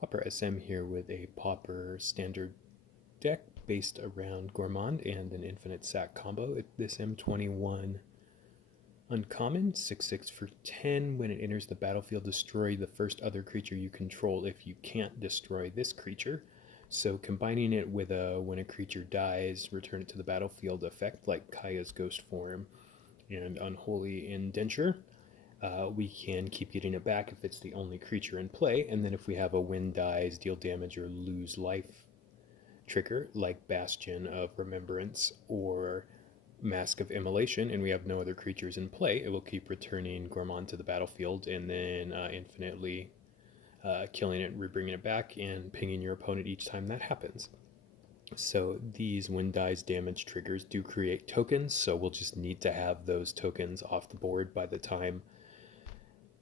Pauper SM here with a Pauper standard deck based around Goremand and an infinite sack combo. This M21 uncommon, 6/6 for 10. When it enters the battlefield, destroy the first other creature you control if you can't destroy this creature. So combining it with a when a creature dies, return it to the battlefield effect like Cast Ghostform and Unholy Indenture. We can keep getting it back if it's the only creature in play, and then if we have a win dies, deal damage, or lose life trigger, like Bastion of Remembrance or Mask of Immolation, and we have no other creatures in play, it will keep returning Goremand to the battlefield and then infinitely killing it, rebringing it back, and pinging your opponent each time that happens. So these win dies damage triggers do create tokens, so we'll just need to have those tokens off the board by the time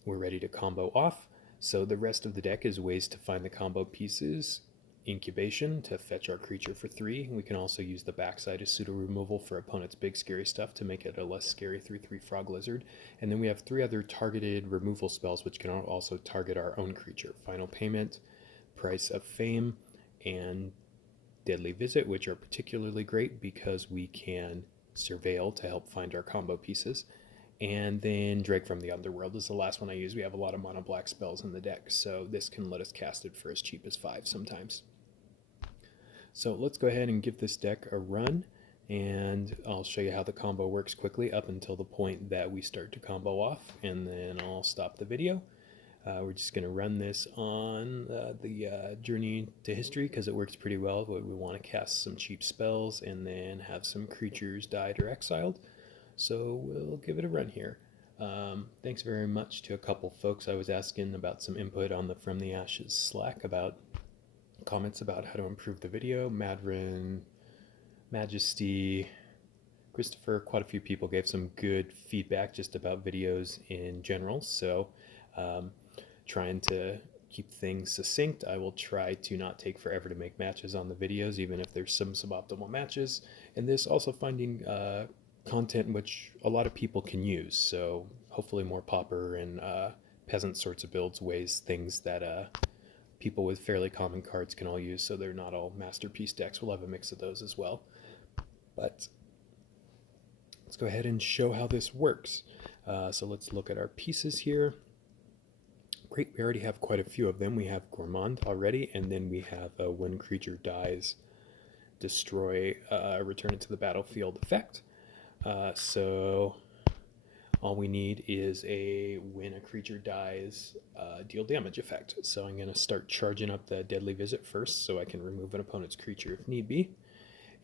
we're ready to combo off. So the rest of the deck is ways to find the combo pieces. Incubation to fetch our creature for 3. We can also use the backside as pseudo removal for opponent's big scary stuff to make it a less scary 3/3 frog lizard. And then we have 3 other targeted removal spells which can also target our own creature. Final Payment, Price of Fame, and Deadly Visit, which are particularly great because we can surveil to help find our combo pieces. And then Drake from the Underworld is the last one I use. We have a lot of mono black spells in the deck, so this can let us cast it for as cheap as 5 sometimes. So let's go ahead and give this deck a run, and I'll show you how the combo works quickly up until the point that we start to combo off, and then I'll stop the video. We're just going to run this on the Journey to History because it works pretty well. We want to cast some cheap spells and then have some creatures died or exiled. So we'll give it a run here. Thanks very much to a couple folks. I was asking about some input on the From the Ashes Slack about comments about how to improve the video. Madrin, Majesty, Christopher, quite a few people gave some good feedback just about videos in general. So trying to keep things succinct. I will try to not take forever to make matches on the videos, even if there's some suboptimal matches. And this also finding content which a lot of people can use, so hopefully more Pauper and peasant sorts of builds, things that people with fairly common cards can all use, so they're not all masterpiece decks. We'll have a mix of those as well. But let's go ahead and show how this works. So let's look at our pieces here. Great, we already have quite a few of them. We have Goremand already, and then we have a when creature dies, destroy, return it to the battlefield effect. So all we need is a when a creature dies, deal damage effect. So I'm going to start charging up the Deadly Visit first so I can remove an opponent's creature if need be.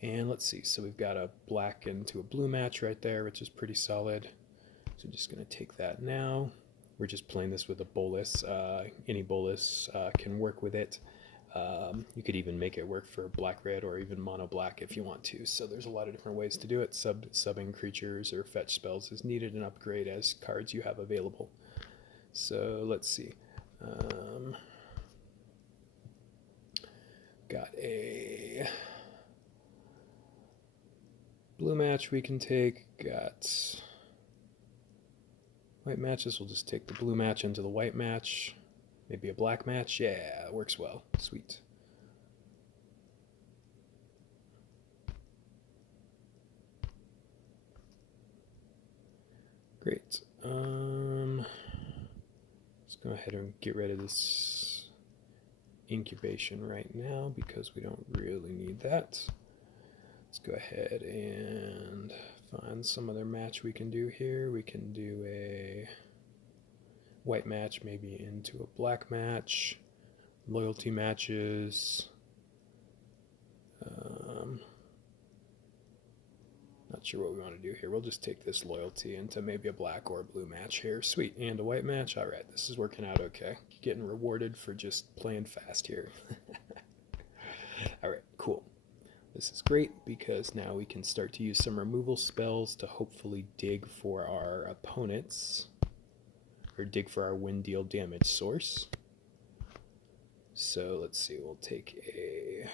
And let's see, so we've got a black into a blue match right there, which is pretty solid. So I'm just going to take that now. We're just playing this with a Bolas. Any Bolas can work with it. You could even make it work for black-red or even mono-black if you want to. So there's a lot of different ways to do it. Subbing creatures or fetch spells is needed and upgrade as cards you have available. So let's see. Got a blue match we can take. Got white matches. We'll just take the blue match into the white match. Maybe a black match. Yeah, it works well. Sweet. Great. Let's go ahead and get rid of this incubation right now because we don't really need that. Let's go ahead and find some other match we can do here. We can do a white match maybe into a black match, loyalty matches. Not sure what we want to do here. We'll just take this loyalty into maybe a black or a blue match here. Sweet, and a white match. All right, this is working out okay. Getting rewarded for just playing fast here. All right, cool. This is great because now we can start to use some removal spells to hopefully dig for our opponents, or dig for our win deal damage source. So let's see, we'll take a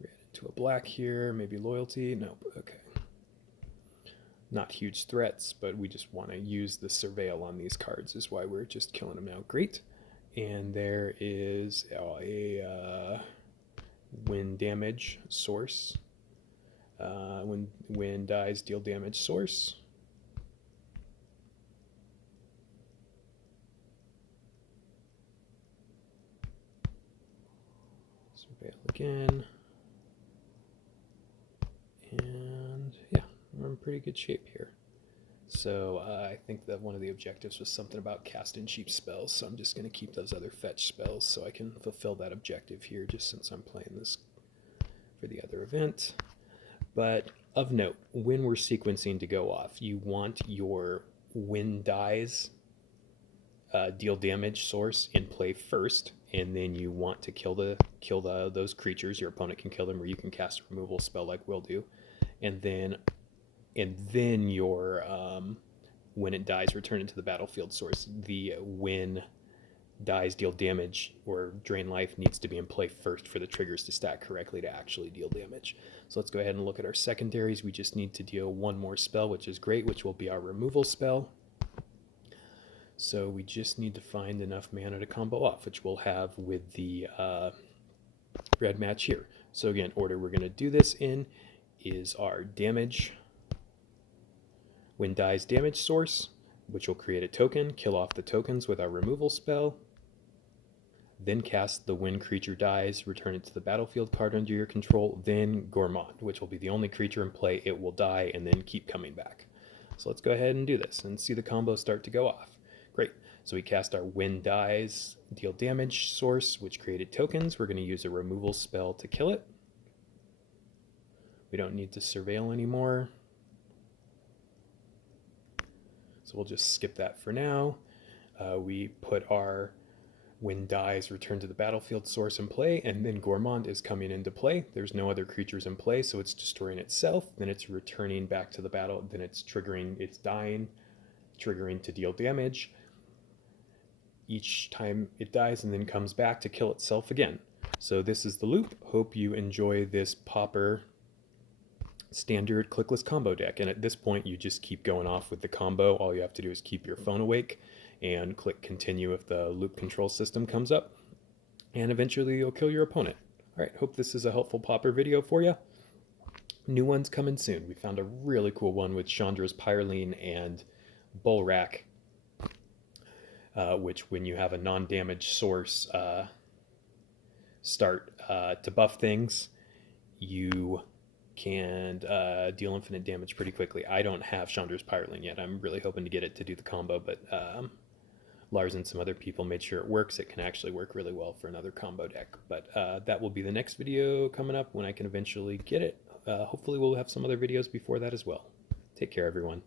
red into a black here, maybe loyalty. Nope, okay. Not huge threats, but we just want to use the surveil on these cards is why we're just killing them now. Great. and there is a when damage source. When dies deal damage source. Surveil again. And yeah, we're in pretty good shape here. So I think that one of the objectives was something about casting cheap spells, so I'm just going to keep those other fetch spells so I can fulfill that objective here, just since I'm playing this for the other event. But of note, when we're sequencing to go off, you want your when dies deal damage source in play first, and then you want to kill those creatures. Your opponent can kill them, or you can cast a removal spell like we'll do, and then your when it dies, return it to the battlefield source. The when dies deal damage or drain life needs to be in play first for the triggers to stack correctly to actually deal damage. So let's go ahead and look at our secondaries. We just need to deal one more spell, which is great, which will be our removal spell. So we just need to find enough mana to combo off, which we'll have with the red match here. So again, order we're going to do this in is our damage, when dies damage source, which will create a token, kill off the tokens with our removal spell, then cast the when creature dies, return it to the battlefield card under your control, then Goremand, which will be the only creature in play. It will die and then keep coming back. So let's go ahead and do this and see the combo start to go off. Great. So we cast our when dies deal damage source, which created tokens. We're going to use a removal spell to kill it. We don't need to surveil anymore, so we'll just skip that for now. We put our when dies return to the battlefield source in play, and then Goremand is coming into play. There's no other creatures in play, so it's destroying itself, then it's returning back to the battle, then it's dying, triggering to deal damage each time it dies, and then comes back to kill itself again. So this is the loop. Hope you enjoy this Pauper standard clickless combo deck, and at this point you just keep going off with the combo. All you have to do is keep your phone awake and click continue if the loop control system comes up, and eventually you'll kill your opponent. Alright, hope this is a helpful Pauper video for you. New ones coming soon. We found a really cool one with Chandra's Pyroline and Bullrack, which when you have a non-damage source start to buff things, you can deal infinite damage pretty quickly. I don't have Chandra's Pyroline yet. I'm really hoping to get it to do the combo, but Lars and some other people made sure it works. It can actually work really well for another combo deck. But that will be the next video coming up when I can eventually get it. Hopefully we'll have some other videos before that as well. Take care, everyone.